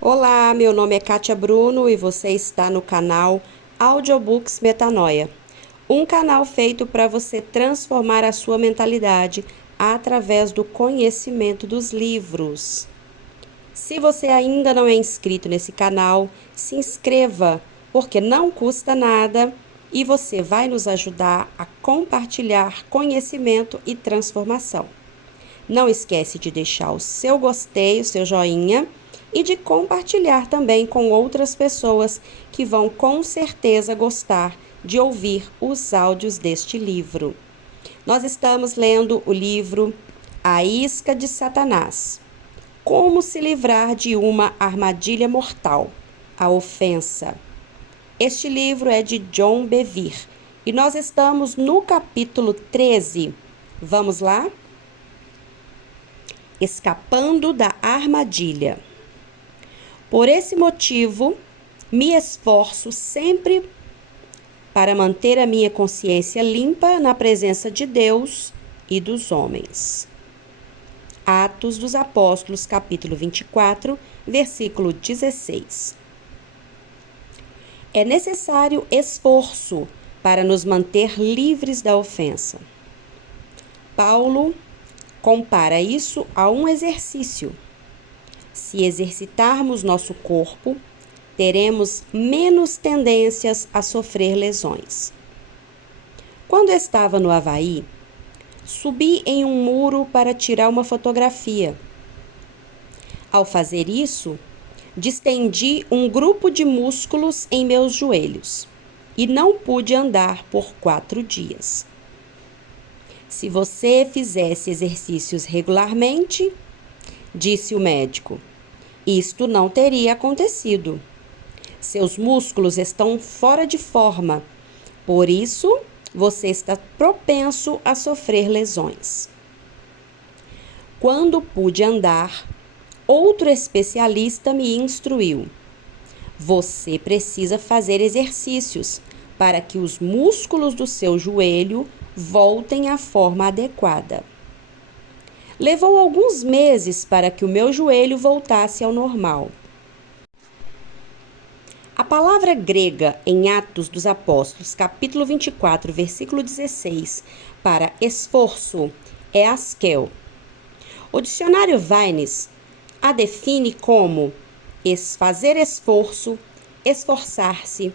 Olá, meu nome é Kátia Bruno e você está no canal Audiobooks Metanoia, um canal feito para você transformar a sua mentalidade através do conhecimento dos livros. Se você ainda não é inscrito nesse canal, se inscreva, porque não custa nada e você vai nos ajudar a compartilhar conhecimento e transformação. Não esquece de deixar o seu gostei, o seu joinha e de compartilhar também com outras pessoas que vão com certeza gostar de ouvir os áudios deste livro. Nós estamos lendo o livro A Isca de Satanás. Como se livrar de uma armadilha mortal, a ofensa. Este livro é de John Bevere e nós estamos no capítulo 13. Vamos lá? Escapando da armadilha. Por esse motivo, me esforço sempre para manter a minha consciência limpa na presença de Deus e dos homens. Atos dos Apóstolos, capítulo 24, versículo 16. É necessário esforço para nos manter livres da ofensa. Paulo compara isso a um exercício. Se exercitarmos nosso corpo, teremos menos tendências a sofrer lesões. Quando estava no Havaí, subi em um muro para tirar uma fotografia. Ao fazer isso, distendi um grupo de músculos em meus joelhos e não pude andar por 4 dias. Se você fizesse exercícios regularmente, disse o médico, isto não teria acontecido. Seus músculos estão fora de forma, por isso você está propenso a sofrer lesões. Quando pude andar, outro especialista me instruiu. Você precisa fazer exercícios para que os músculos do seu joelho voltem à forma adequada. Levou alguns meses para que o meu joelho voltasse ao normal. A palavra grega em Atos dos Apóstolos, capítulo 24, versículo 16, para esforço é askel. O dicionário Vines a define como fazer esforço, esforçar-se,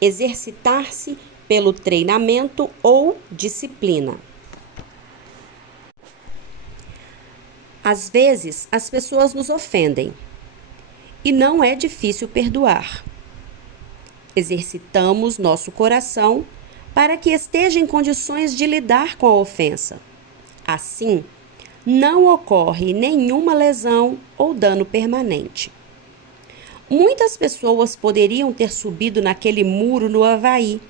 exercitar-se pelo treinamento ou disciplina. Às vezes, as pessoas nos ofendem e não é difícil perdoar. Exercitamos nosso coração para que esteja em condições de lidar com a ofensa. Assim, não ocorre nenhuma lesão ou dano permanente. Muitas pessoas poderiam ter subido naquele muro no Havaí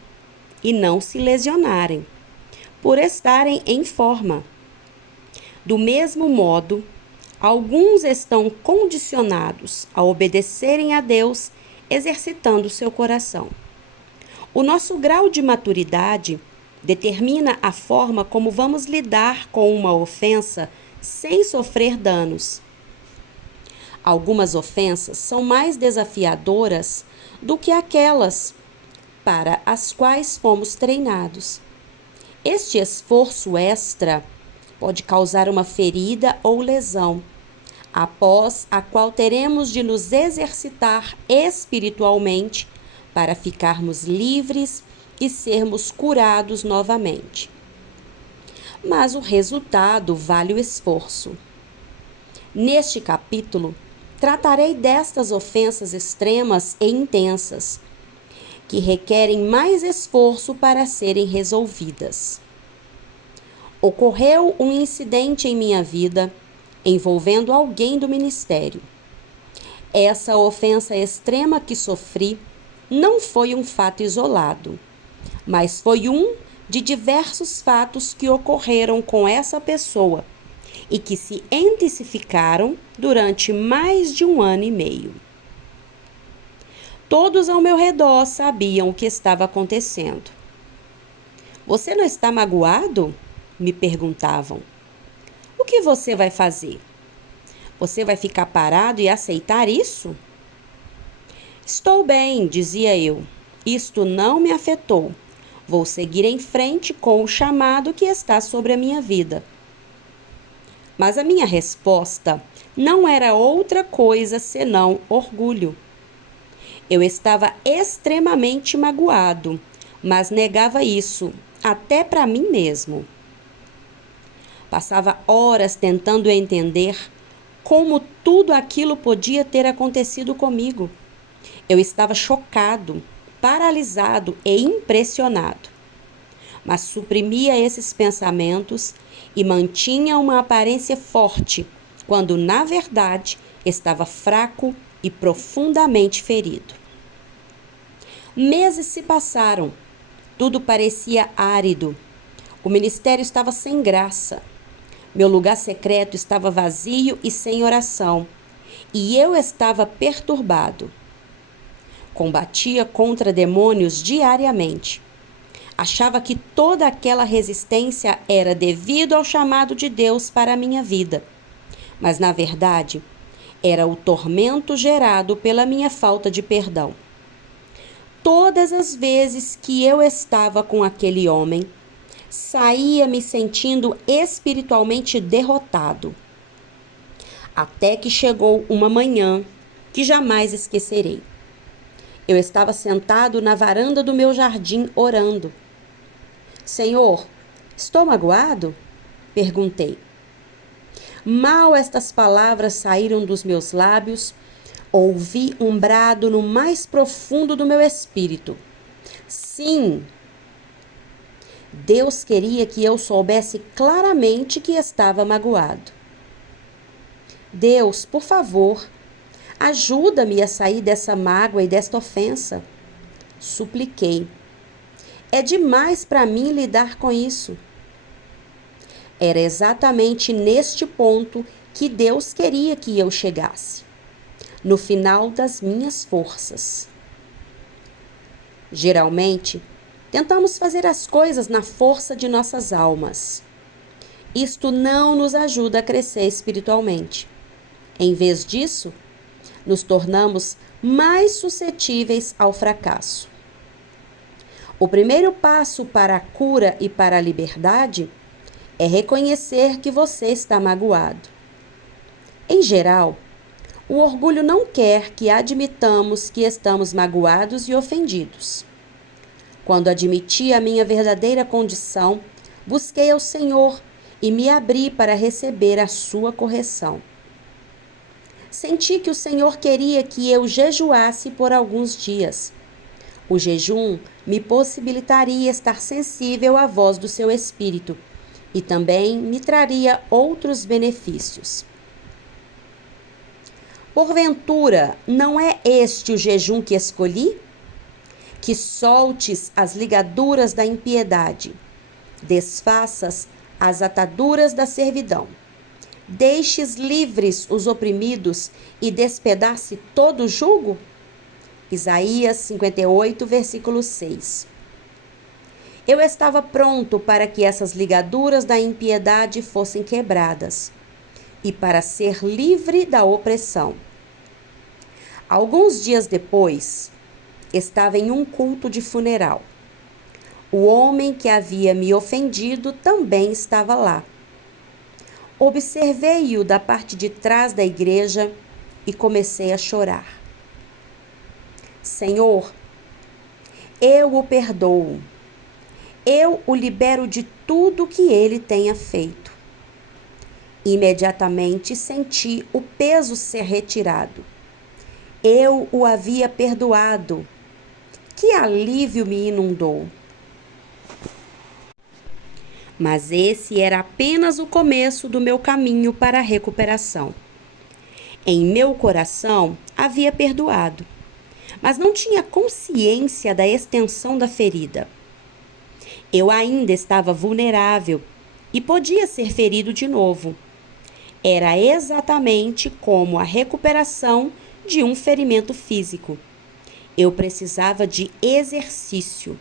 e não se lesionarem, por estarem em forma. Do mesmo modo, alguns estão condicionados a obedecerem a Deus, exercitando seu coração. O nosso grau de maturidade determina a forma como vamos lidar com uma ofensa sem sofrer danos. Algumas ofensas são mais desafiadoras do que aquelas para as quais fomos treinados. Este esforço extra pode causar uma ferida ou lesão, após a qual teremos de nos exercitar espiritualmente para ficarmos livres e sermos curados novamente. Mas o resultado vale o esforço. Neste capítulo, tratarei destas ofensas extremas e intensas, que requerem mais esforço para serem resolvidas. Ocorreu um incidente em minha vida envolvendo alguém do ministério. Essa ofensa extrema que sofri não foi um fato isolado, mas foi um de diversos fatos que ocorreram com essa pessoa e que se intensificaram durante mais de 1 ano e meio. Todos ao meu redor sabiam o que estava acontecendo. Você não está magoado? Me perguntavam. O que você vai fazer? Você vai ficar parado e aceitar isso? Estou bem, dizia eu. Isto não me afetou. Vou seguir em frente com o chamado que está sobre a minha vida. Mas a minha resposta não era outra coisa senão orgulho. Eu estava extremamente magoado, mas negava isso, até para mim mesmo. Passava horas tentando entender como tudo aquilo podia ter acontecido comigo. Eu estava chocado, paralisado e impressionado. Mas suprimia esses pensamentos e mantinha uma aparência forte, quando na verdade estava fraco e profundamente ferido. Meses se passaram. Tudo parecia árido. O ministério estava sem graça. Meu lugar secreto estava vazio e sem oração. E eu estava perturbado. Combatia contra demônios diariamente. Achava que toda aquela resistência era devido ao chamado de Deus para a minha vida. Mas, na verdade, era o tormento gerado pela minha falta de perdão. Todas as vezes que eu estava com aquele homem, saía me sentindo espiritualmente derrotado. Até que chegou uma manhã que jamais esquecerei. Eu estava sentado na varanda do meu jardim orando. Senhor, estou magoado? Perguntei. Mal estas palavras saíram dos meus lábios, ouvi um brado no mais profundo do meu espírito. Sim! Deus queria que eu soubesse claramente que estava magoado. Deus, por favor, ajuda-me a sair dessa mágoa e desta ofensa. Supliquei. É demais para mim lidar com isso. Era exatamente neste ponto que Deus queria que eu chegasse. No final das minhas forças. Geralmente, tentamos fazer as coisas na força de nossas almas. Isto não nos ajuda a crescer espiritualmente. Em vez disso, nos tornamos mais suscetíveis ao fracasso. O primeiro passo para a cura e para a liberdade é reconhecer que você está magoado. Em geral, o orgulho não quer que admitamos que estamos magoados e ofendidos. Quando admiti a minha verdadeira condição, busquei ao Senhor e me abri para receber a sua correção. Senti que o Senhor queria que eu jejuasse por alguns dias. O jejum me possibilitaria estar sensível à voz do seu Espírito e também me traria outros benefícios. Porventura, não é este o jejum que escolhi? Que soltes as ligaduras da impiedade, desfaças as ataduras da servidão, deixes livres os oprimidos e despedace todo o jugo? Isaías 58, versículo 6. Eu estava pronto para que essas ligaduras da impiedade fossem quebradas e para ser livre da opressão. Alguns dias depois, estava em um culto de funeral. O homem que havia me ofendido também estava lá. Observei-o da parte de trás da igreja e comecei a chorar. Senhor, eu o perdoo. Eu o libero de tudo que ele tenha feito. Imediatamente senti o peso ser retirado. Eu o havia perdoado. Que alívio me inundou. Mas esse era apenas o começo do meu caminho para a recuperação. Em meu coração havia perdoado, mas não tinha consciência da extensão da ferida. Eu ainda estava vulnerável e podia ser ferido de novo. Era exatamente como a recuperação de um ferimento físico. Eu precisava de exercício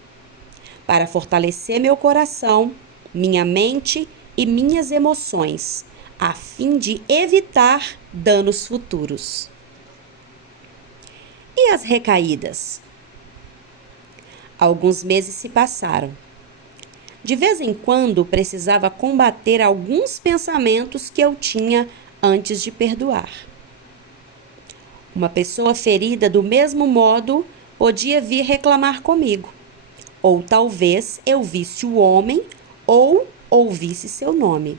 para fortalecer meu coração, minha mente e minhas emoções, a fim de evitar danos futuros. E as duas recaídas. Alguns meses se passaram. De vez em quando precisava combater alguns pensamentos que eu tinha antes de perdoar. Uma pessoa ferida do mesmo modo podia vir reclamar comigo. Ou talvez eu visse o homem ou ouvisse seu nome.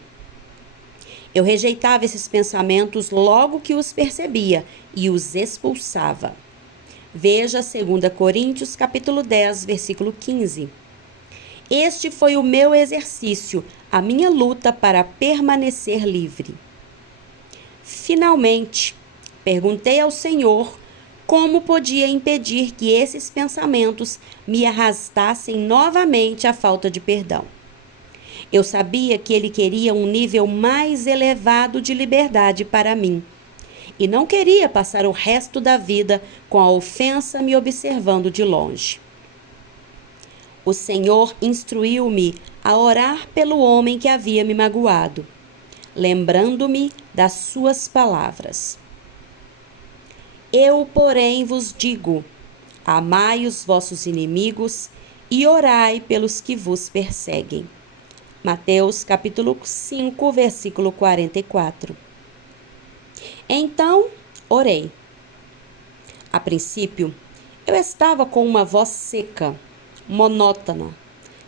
Eu rejeitava esses pensamentos logo que os percebia e os expulsava. Veja 2 Coríntios capítulo 10, versículo 15. Este foi o meu exercício, a minha luta para permanecer livre. Finalmente, perguntei ao Senhor como podia impedir que esses pensamentos me arrastassem novamente à falta de perdão. Eu sabia que Ele queria um nível mais elevado de liberdade para mim e não queria passar o resto da vida com a ofensa me observando de longe. O Senhor instruiu-me a orar pelo homem que havia me magoado, lembrando-me das suas palavras. Eu, porém, vos digo: amai os vossos inimigos e orai pelos que vos perseguem. Mateus capítulo 5, versículo 44. Então, orei. A princípio, eu estava com uma voz seca, monótona,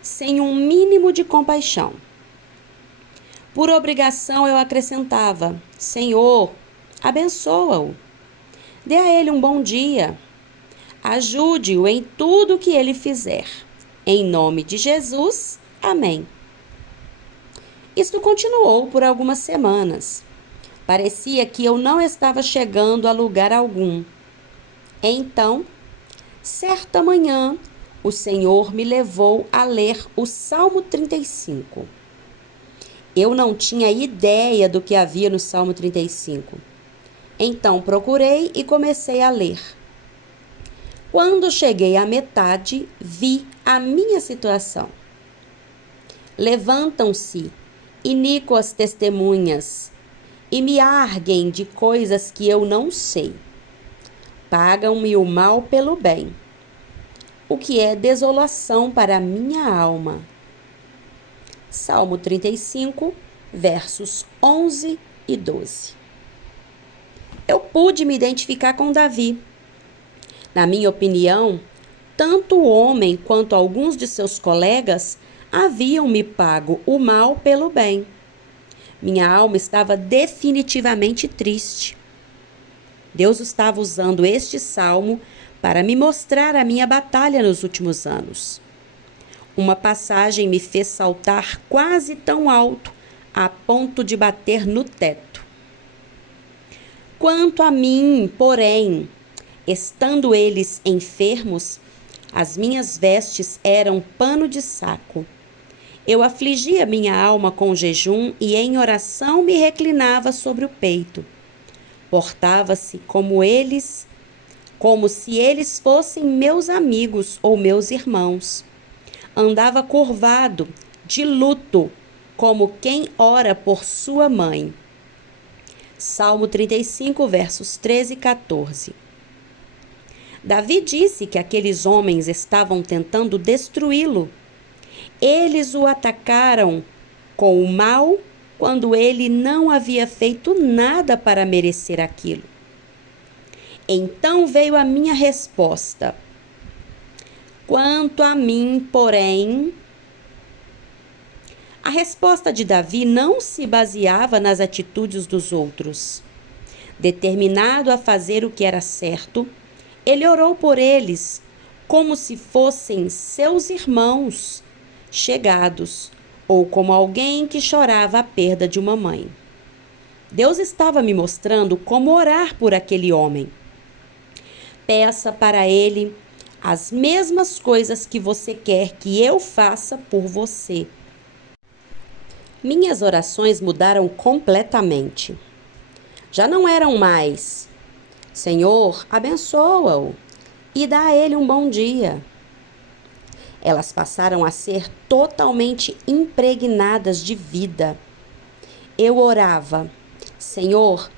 sem um mínimo de compaixão. Por obrigação eu acrescentava: Senhor, abençoa-o. Dê a ele um bom dia. Ajude-o em tudo o que ele fizer. Em nome de Jesus, amém. Isto continuou por algumas semanas. Parecia que eu não estava chegando a lugar algum. Então, certa manhã, o Senhor me levou a ler o Salmo 35. Eu não tinha ideia do que havia no Salmo 35. Então procurei e comecei a ler. Quando cheguei à metade, vi a minha situação. Levantam-se iníquas testemunhas e me arguem de coisas que eu não sei. Pagam-me o mal pelo bem, o que é desolação para a minha alma. Salmo 35, versos 11 e 12. Eu pude me identificar com Davi. Na minha opinião, tanto o homem quanto alguns de seus colegas haviam me pago o mal pelo bem. Minha alma estava definitivamente triste. Deus estava usando este salmo para me mostrar a minha batalha nos últimos anos. Uma passagem me fez saltar quase tão alto, a ponto de bater no teto. Quanto a mim, porém, estando eles enfermos, as minhas vestes eram pano de saco. Eu afligia minha alma com jejum e em oração me reclinava sobre o peito. Portava-se como se eles fossem meus amigos ou meus irmãos. Andava curvado, de luto, como quem ora por sua mãe. Salmo 35, versos 13 e 14. Davi disse que aqueles homens estavam tentando destruí-lo. Eles o atacaram com o mal quando ele não havia feito nada para merecer aquilo. Então veio a minha resposta. Quanto a mim, porém, a resposta de Davi não se baseava nas atitudes dos outros. Determinado a fazer o que era certo, ele orou por eles como se fossem seus irmãos chegados ou como alguém que chorava a perda de uma mãe. Deus estava me mostrando como orar por aquele homem. Peça para ele as mesmas coisas que você quer que eu faça por você. Minhas orações mudaram completamente. Já não eram mais: Senhor, abençoa-o e dá a ele um bom dia. Elas passaram a ser totalmente impregnadas de vida. Eu orava: Senhor,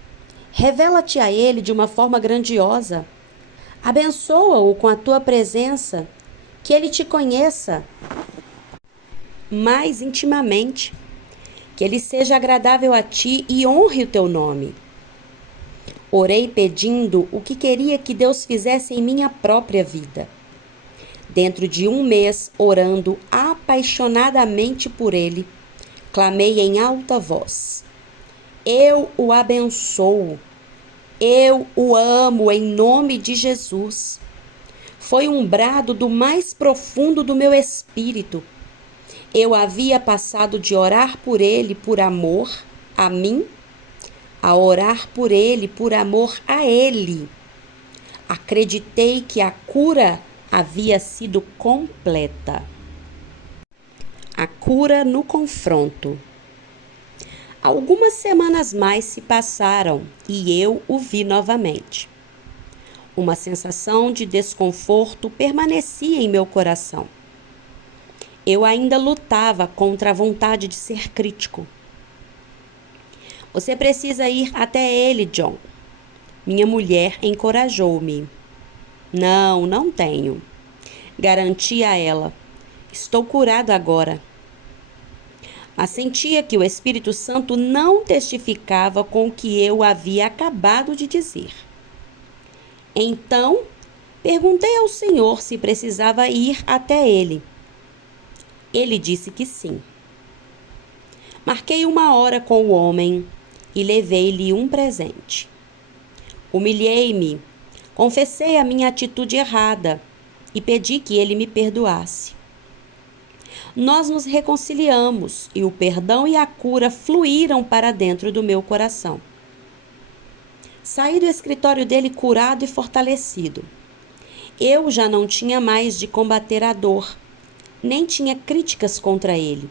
revela-te a ele de uma forma grandiosa. Abençoa-o com a tua presença, que ele te conheça mais intimamente, que ele seja agradável a ti e honre o teu nome. Orei pedindo o que queria que Deus fizesse em minha própria vida. Dentro de um mês, orando apaixonadamente por ele, clamei em alta voz: eu o abençoo, eu o amo em nome de Jesus. Foi um brado do mais profundo do meu espírito. Eu havia passado de orar por ele por amor a mim, a orar por ele por amor a ele. Acreditei que a cura havia sido completa. A cura no confronto. Algumas semanas mais se passaram e eu o vi novamente. Uma sensação de desconforto permanecia em meu coração. Eu ainda lutava contra a vontade de ser crítico. Você precisa ir até ele, John. Minha mulher encorajou-me. Não tenho. Garanti a ela. Estou curado agora. Mas sentia que o Espírito Santo não testificava com o que eu havia acabado de dizer. Então, perguntei ao Senhor se precisava ir até ele. Ele disse que sim. Marquei uma hora com o homem e levei-lhe um presente. Humilhei-me, confessei a minha atitude errada e pedi que ele me perdoasse. Nós nos reconciliamos e o perdão e a cura fluíram para dentro do meu coração. Saí do escritório dele curado e fortalecido. Eu já não tinha mais de combater a dor, nem tinha críticas contra ele.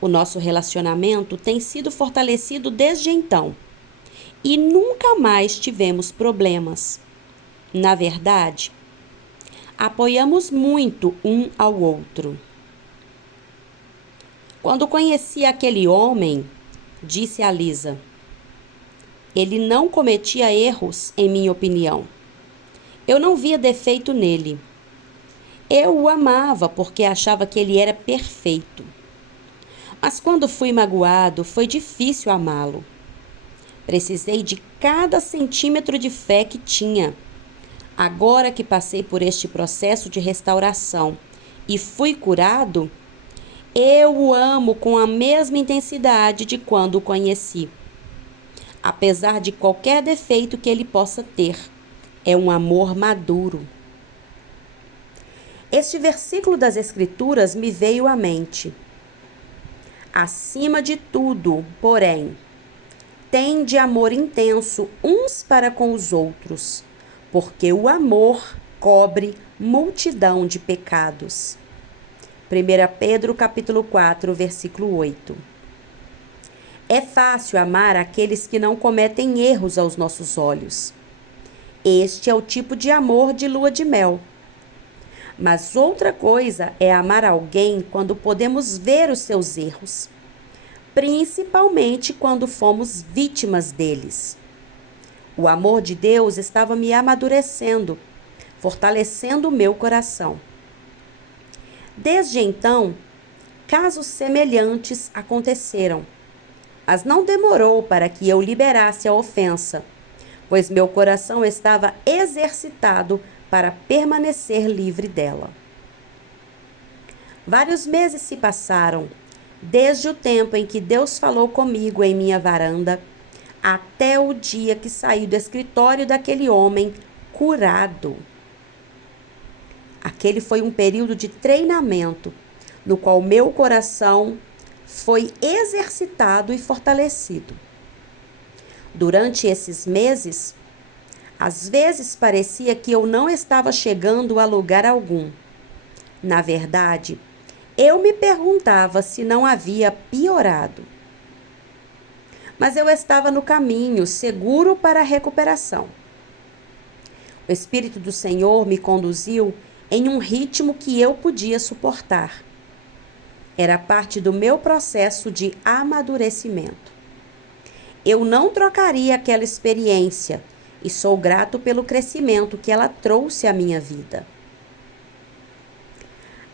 O nosso relacionamento tem sido fortalecido desde então e nunca mais tivemos problemas. Na verdade, apoiamos muito um ao outro. Quando conheci aquele homem, disse a Lisa, ele não cometia erros, em minha opinião. Eu não via defeito nele. Eu o amava porque achava que ele era perfeito. Mas quando fui magoado, foi difícil amá-lo. Precisei de cada centímetro de fé que tinha. Agora que passei por este processo de restauração e fui curado, eu o amo com a mesma intensidade de quando o conheci. Apesar de qualquer defeito que ele possa ter, é um amor maduro. Este versículo das Escrituras me veio à mente. Acima de tudo, porém, tende amor intenso uns para com os outros, porque o amor cobre multidão de pecados. 1 Pedro capítulo 4, versículo 8. É fácil amar aqueles que não cometem erros aos nossos olhos. Este é o tipo de amor de lua de mel. Mas outra coisa é amar alguém quando podemos ver os seus erros, principalmente quando fomos vítimas deles. O amor de Deus estava me amadurecendo, fortalecendo o meu coração. Desde então, casos semelhantes aconteceram, mas não demorou para que eu liberasse a ofensa, pois meu coração estava exercitado para permanecer livre dela. Vários meses se passaram, desde o tempo em que Deus falou comigo em minha varanda, até o dia que saí do escritório daquele homem curado. Aquele foi um período de treinamento, no qual meu coração foi exercitado e fortalecido. Durante esses meses, às vezes parecia que eu não estava chegando a lugar algum. Na verdade, eu me perguntava se não havia piorado. Mas eu estava no caminho, seguro para a recuperação. O Espírito do Senhor me conduziu em um ritmo que eu podia suportar. Era parte do meu processo de amadurecimento. Eu não trocaria aquela experiência, e sou grato pelo crescimento que ela trouxe à minha vida.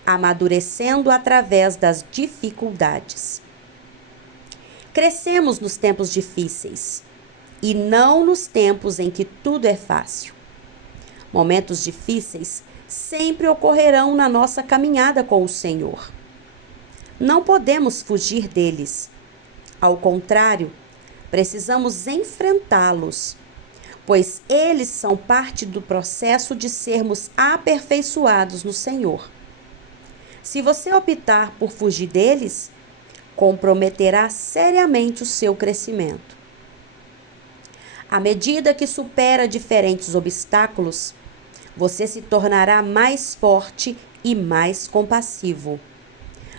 Amadurecendo através das dificuldades. Crescemos nos tempos difíceis e não nos tempos em que tudo é fácil. Momentos difíceis sempre ocorrerão na nossa caminhada com o Senhor. Não podemos fugir deles. Ao contrário, precisamos enfrentá-los, pois eles são parte do processo de sermos aperfeiçoados no Senhor. Se você optar por fugir deles, comprometerá seriamente o seu crescimento. À medida que supera diferentes obstáculos, você se tornará mais forte e mais compassivo.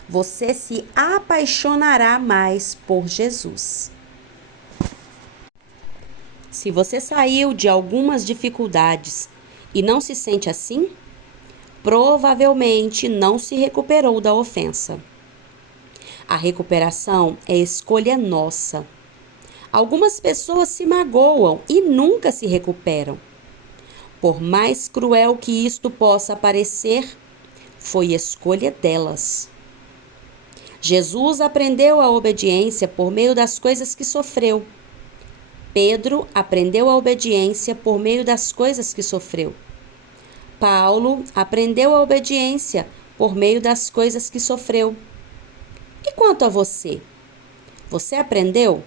Você se apaixonará mais por Jesus. Se você saiu de algumas dificuldades e não se sente assim, provavelmente não se recuperou da ofensa. A recuperação é escolha nossa. Algumas pessoas se magoam e nunca se recuperam. Por mais cruel que isto possa parecer, foi escolha delas. Jesus aprendeu a obediência por meio das coisas que sofreu. Pedro aprendeu a obediência por meio das coisas que sofreu. Paulo aprendeu a obediência por meio das coisas que sofreu. E quanto a você? Você aprendeu?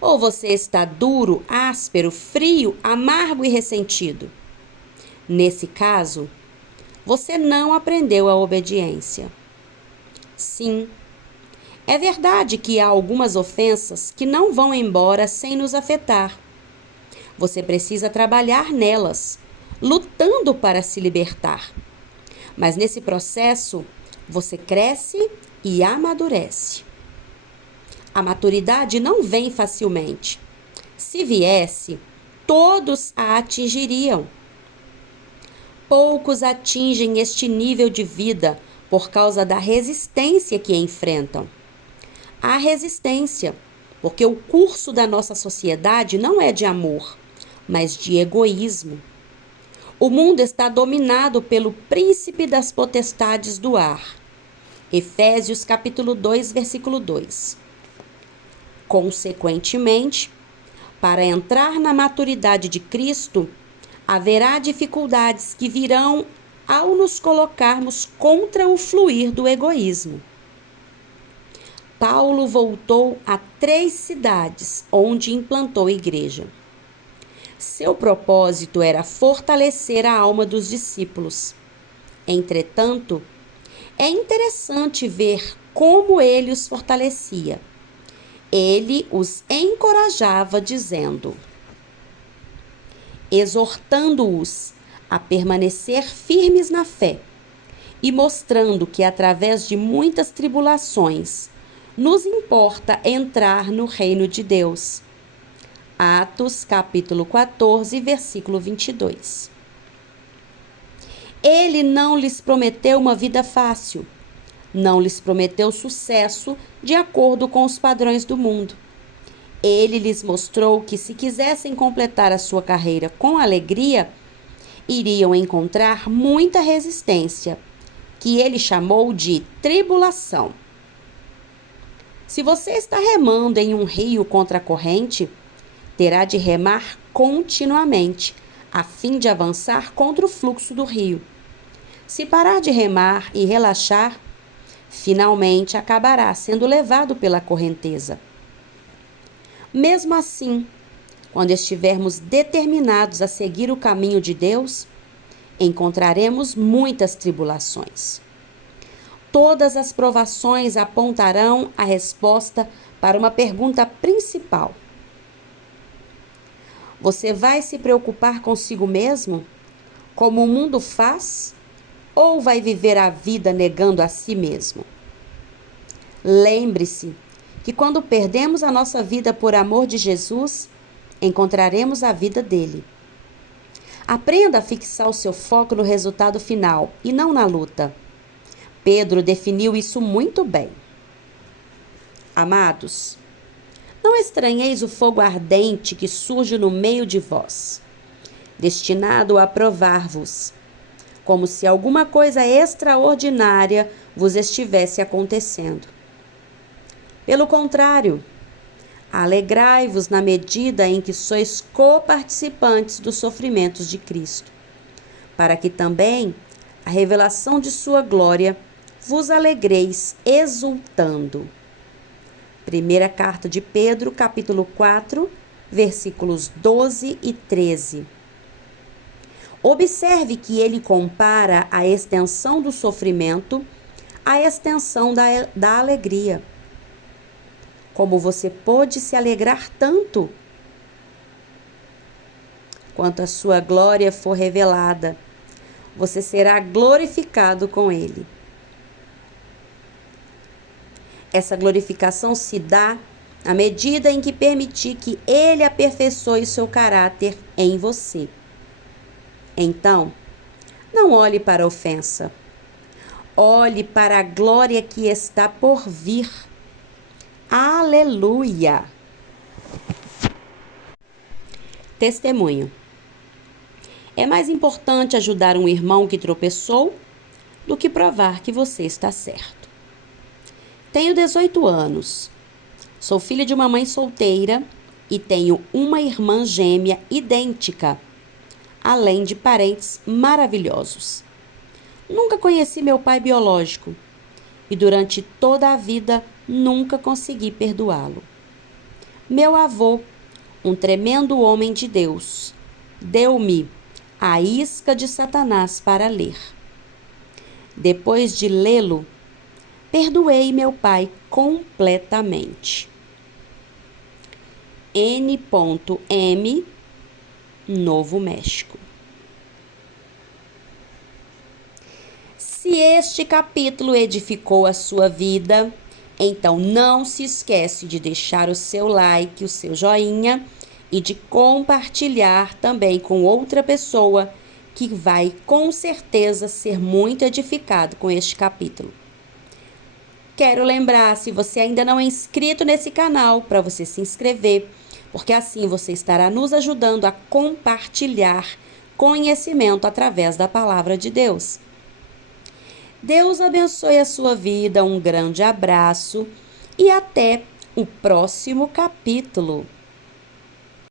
Ou você está duro, áspero, frio, amargo e ressentido? Nesse caso, você não aprendeu a obediência. Sim, é verdade que há algumas ofensas que não vão embora sem nos afetar. Você precisa trabalhar nelas, lutando para se libertar. Mas nesse processo, você cresce e amadurece. A maturidade não vem facilmente. Se viesse, todos a atingiriam. Poucos atingem este nível de vida por causa da resistência que enfrentam. Há resistência, porque o curso da nossa sociedade não é de amor, mas de egoísmo. O mundo está dominado pelo príncipe das potestades do ar. Efésios capítulo 2, versículo 2. Consequentemente, para entrar na maturidade de Cristo, haverá dificuldades que virão ao nos colocarmos contra o fluir do egoísmo. Paulo voltou a 3 cidades onde implantou igreja. Seu propósito era fortalecer a alma dos discípulos. Entretanto, é interessante ver como ele os fortalecia. Ele os encorajava dizendo, exortando-os a permanecer firmes na fé e mostrando que através de muitas tribulações nos importa entrar no reino de Deus. Atos capítulo 14, versículo 22. Ele não lhes prometeu uma vida fácil. Não lhes prometeu sucesso de acordo com os padrões do mundo. Ele lhes mostrou que, se quisessem completar a sua carreira com alegria, iriam encontrar muita resistência, que ele chamou de tribulação. Se você está remando em um rio contra a corrente, terá de remar continuamente, a fim de avançar contra o fluxo do rio. Se parar de remar e relaxar, finalmente acabará sendo levado pela correnteza. Mesmo assim, quando estivermos determinados a seguir o caminho de Deus, encontraremos muitas tribulações. Todas as provações apontarão a resposta para uma pergunta principal. Você vai se preocupar consigo mesmo, como o mundo faz, ou vai viver a vida negando a si mesmo? Lembre-se que quando perdemos a nossa vida por amor de Jesus, encontraremos a vida dele. Aprenda a fixar o seu foco no resultado final e não na luta. Pedro definiu isso muito bem. Amados, Não estranheis o fogo ardente que surge no meio de vós, destinado a provar-vos, como se alguma coisa extraordinária vos estivesse acontecendo. Pelo contrário, alegrai-vos na medida em que sois coparticipantes dos sofrimentos de Cristo, para que também a revelação de sua glória vos alegreis exultando. Primeira carta de Pedro, capítulo 4, versículos 12 e 13. Observe que ele compara a extensão do sofrimento à extensão da alegria. Como você pôde se alegrar tanto? Quanto a sua glória for revelada, você será glorificado com ele. Essa glorificação se dá à medida em que permitir que ele aperfeiçoe seu caráter em você. Então, não olhe para a ofensa. Olhe para a glória que está por vir. Aleluia! Testemunho. É mais importante ajudar um irmão que tropeçou do que provar que você está certo. Tenho 18 anos. Sou filha de uma mãe solteira e tenho uma irmã gêmea idêntica, além de parentes maravilhosos. Nunca conheci meu pai biológico e durante toda a vida nunca consegui perdoá-lo. Meu avô, um tremendo homem de Deus, deu-me a isca de Satanás para ler. Depois de lê-lo, perdoei meu pai completamente. N.M. Novo México. Se este capítulo edificou a sua vida, então não se esquece de deixar o seu like, o seu joinha e de compartilhar também com outra pessoa que vai com certeza ser muito edificado com este capítulo. Quero lembrar, se você ainda não é inscrito nesse canal, para você se inscrever, porque assim você estará nos ajudando a compartilhar conhecimento através da palavra de Deus. Deus abençoe a sua vida, um grande abraço e até o próximo capítulo.